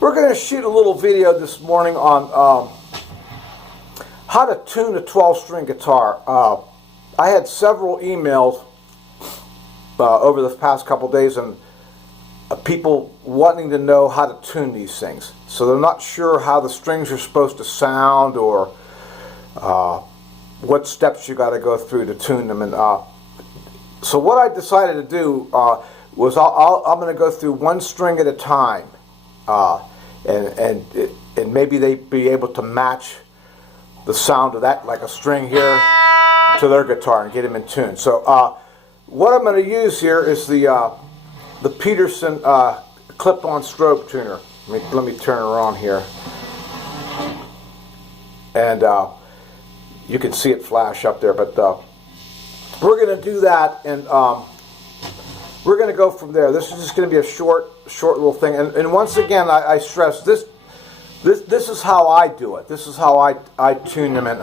We're going to shoot a little video this morning on how to tune a 12-string guitar. I had several emails over the past couple days and people wanting to know how to tune these things. So they're not sure how the strings are supposed to sound or what steps you got to go through to tune them. And so what I decided to do was I'm going to go through one string at a time. And maybe they'd be able to match the sound of that, like a string here, to their guitar and get them in tune. So what I'm going to use here is the Peterson clip-on strobe tuner. Let me turn her on here, and you can see it flash up there. But we're going to do that, and we're going to go from there. This is just going to be a short little thing. And once again, I stress this is how I do it. This is how I tune them. And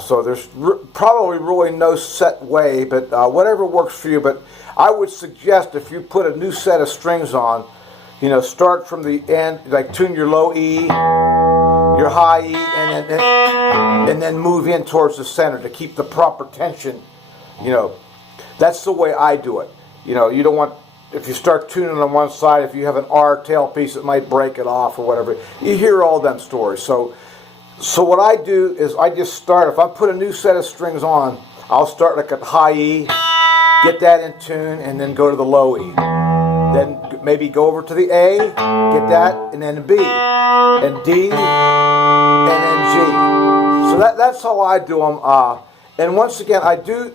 so there's probably really no set way, but whatever works for you. But I would suggest if you put a new set of strings on, start from the end, like tune your low E, your high E, and then move in towards the center to keep the proper tension. That's the way I do it. You don't want, if you start tuning on one side, if you have an R tail piece, it might break it off or whatever. You hear all them stories. So what I do is I just start, if I put a new set of strings on, I'll start like at high E, get that in tune, and then go to the low E. Then maybe go over to the A, get that, and then B, and D, and then G. So that's how I do them. And once again, I do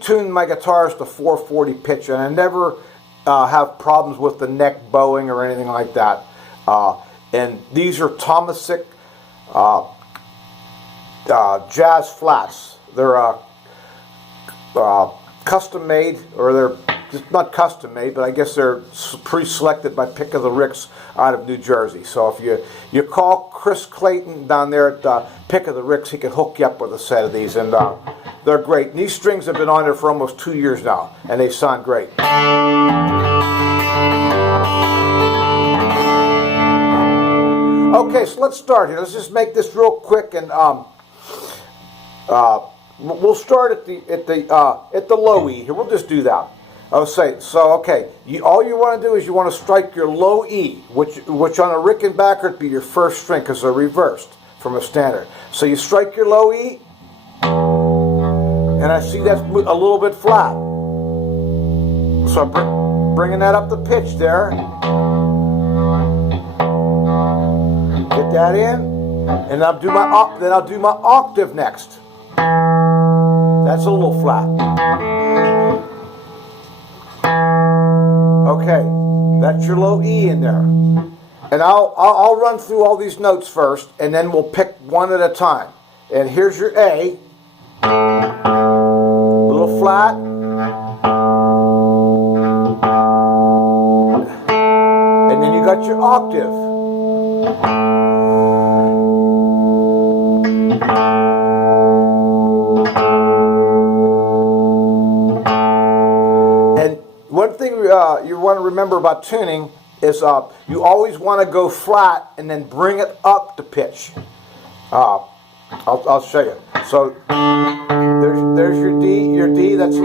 tune my guitars to 440 pitch, and I never have problems with the neck bowing or anything like that. And these are Tomasic jazz flats. They're custom made, or they're just not custom made, but I guess they're pre-selected by Pick of the Ricks out of New Jersey. So if you call Chris Clayton down there at Pick of the Ricks, he can hook you up with a set of these, and they're great. And these strings have been on there for almost 2 years now, and they sound great. Okay, so let's start here. Let's just make this real quick, and we'll start at the low E here. We'll just do that. I'll say so. Okay, all you want to do is you want to strike your low E, which on a Rickenbacker would be your first string because they're reversed from a standard. So you strike your low E, and I see that's a little bit flat. So I'm bringing that up the pitch there. Get that in, and I'll do my octave next. That's a little flat. Okay, that's your low E in there. And I'll run through all these notes first, and then we'll pick one at a time. And here's your A, a little flat, and then you got your octave. One thing you want to remember about tuning is you always want to go flat and then bring it up to pitch. I'll show you. So there's your D. That's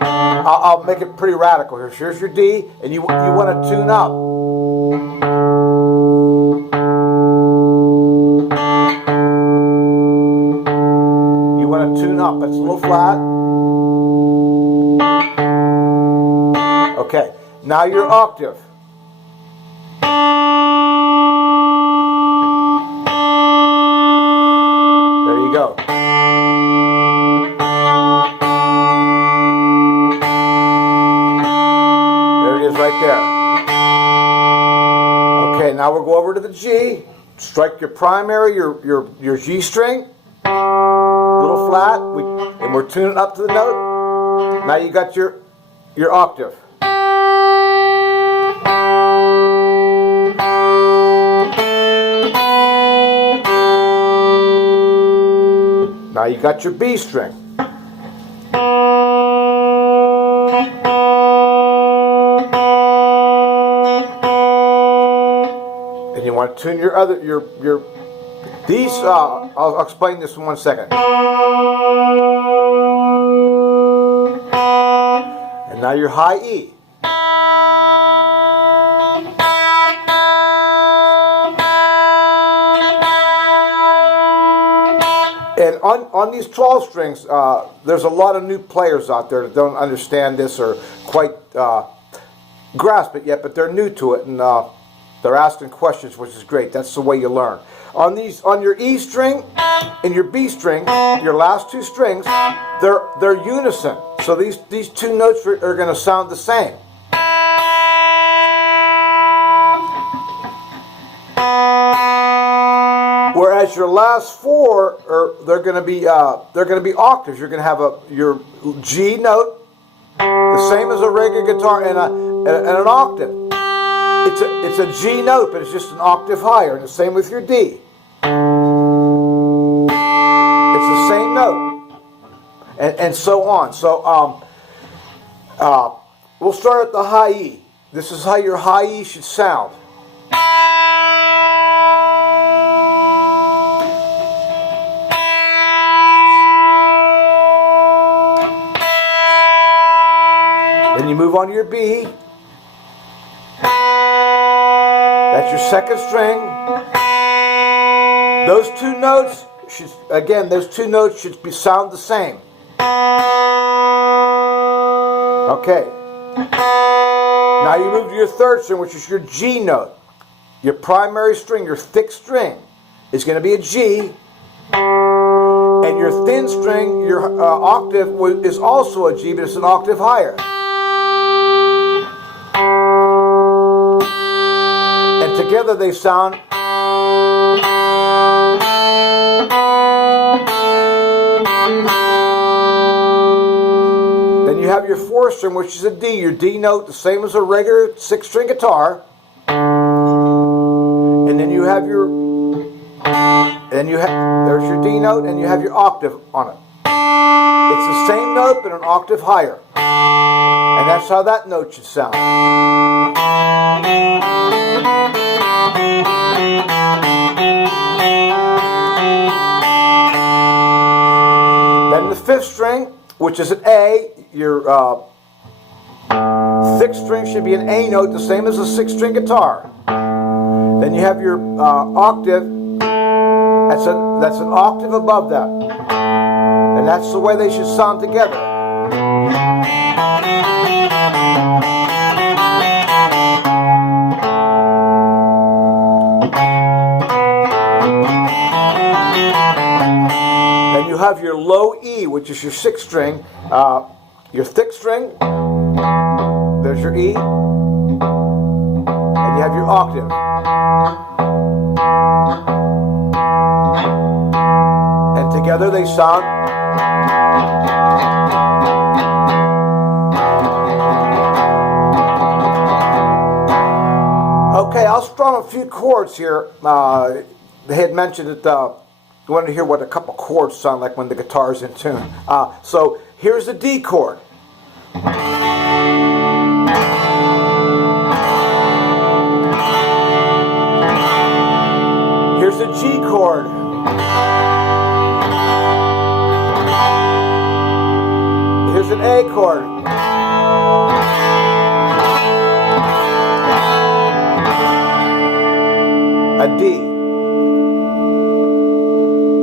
I'll make it pretty radical here. Here's your D, and you want to tune up. You want to tune up. That's a little flat. Okay, now your octave. There you go. There it is right there. Okay, now we'll go over to the G. Strike your primary, your G string. A little flat, and we're tuning up to the note. Now you got your octave. Now you got your B string. And you want to tune your other, these, I'll explain this in 1 second. And now your high E. And on these 12 strings, there's a lot of new players out there that don't understand this or quite grasp it yet, but they're new to it, and they're asking questions, which is great. That's the way you learn. On your E string and your B string, your last two strings, they're unison. So these two notes are going to sound the same. Whereas your last four they're going to be octaves. You're going to have your G note, the same as a regular guitar, and an octave. It's a G note, but it's just an octave higher, and the same with your D. It's the same note, and so on. So we'll start at the high E. This is how your high E should sound. Then you move on to your B. That's your second string. Those two notes should sound the same. Okay. Now you move to your third string, which is your G note. Your primary string, your thick string, is going to be a G. And your thin string, your octave, is also a G, but it's an octave higher. And together they sound. Then you have your fourth string, which is a D. Your D note, the same as a regular 6-string guitar. And then you have there's your D note, and you have your octave on it. It's the same note, but an octave higher. And that's how that note should sound. Then the fifth string, which is an A, your sixth string should be an A note, the same as a 6-string guitar. Then you have your octave, that's an octave above that. And that's the way they should sound together. Then you have your low E, which is your 6th string, your thick string, there's your E, and you have your octave. And together they sound. Okay, I'll strum a few chords here. They had mentioned that you wanted to hear what a couple chords sound like when the guitar is in tune. So here's the D chord. Here's the G chord. Here's an A chord. A D.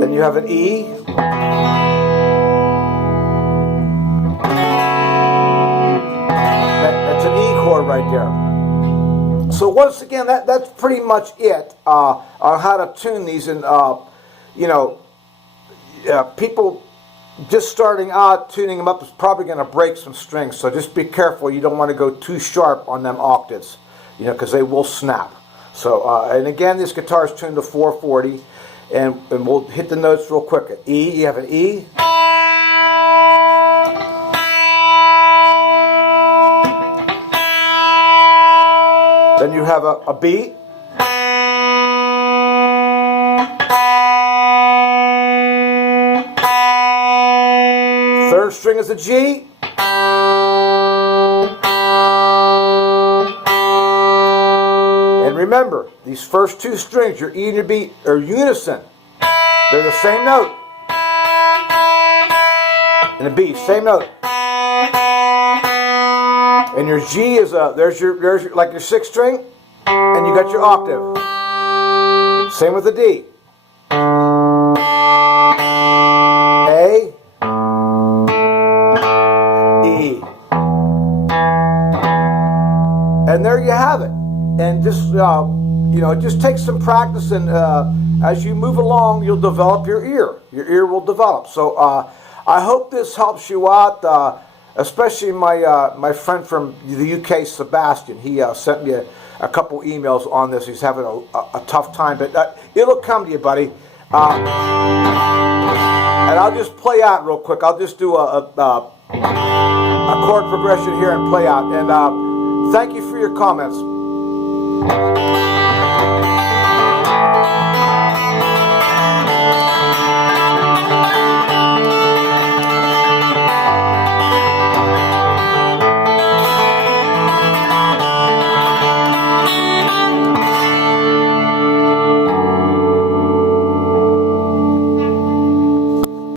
Then you have an E. That's an E chord right there. So once again, that's pretty much it on how to tune these. And people just starting out tuning them up is probably going to break some strings. So just be careful. You don't want to go too sharp on them octaves, because they will snap. So and again, this guitar is tuned to 440, and we'll hit the notes real quick. E, you have an E. Then you have a B. Third string is a G. And remember, these first two strings, your E and your B, are unison. They're the same note. And the B, same note. And your G is there's your like your sixth string, and you got your octave. Same with the D. A, E, and there you have it. And just it just takes some practice, and as you move along, you'll develop your ear. Your ear will develop. So I hope this helps you out. Especially my friend from the UK, Sebastian. He sent me a couple emails on this. He's having a tough time, but it'll come to you, buddy. And I'll just play out real quick. I'll just do a chord progression here and play out. And thank you for your comments.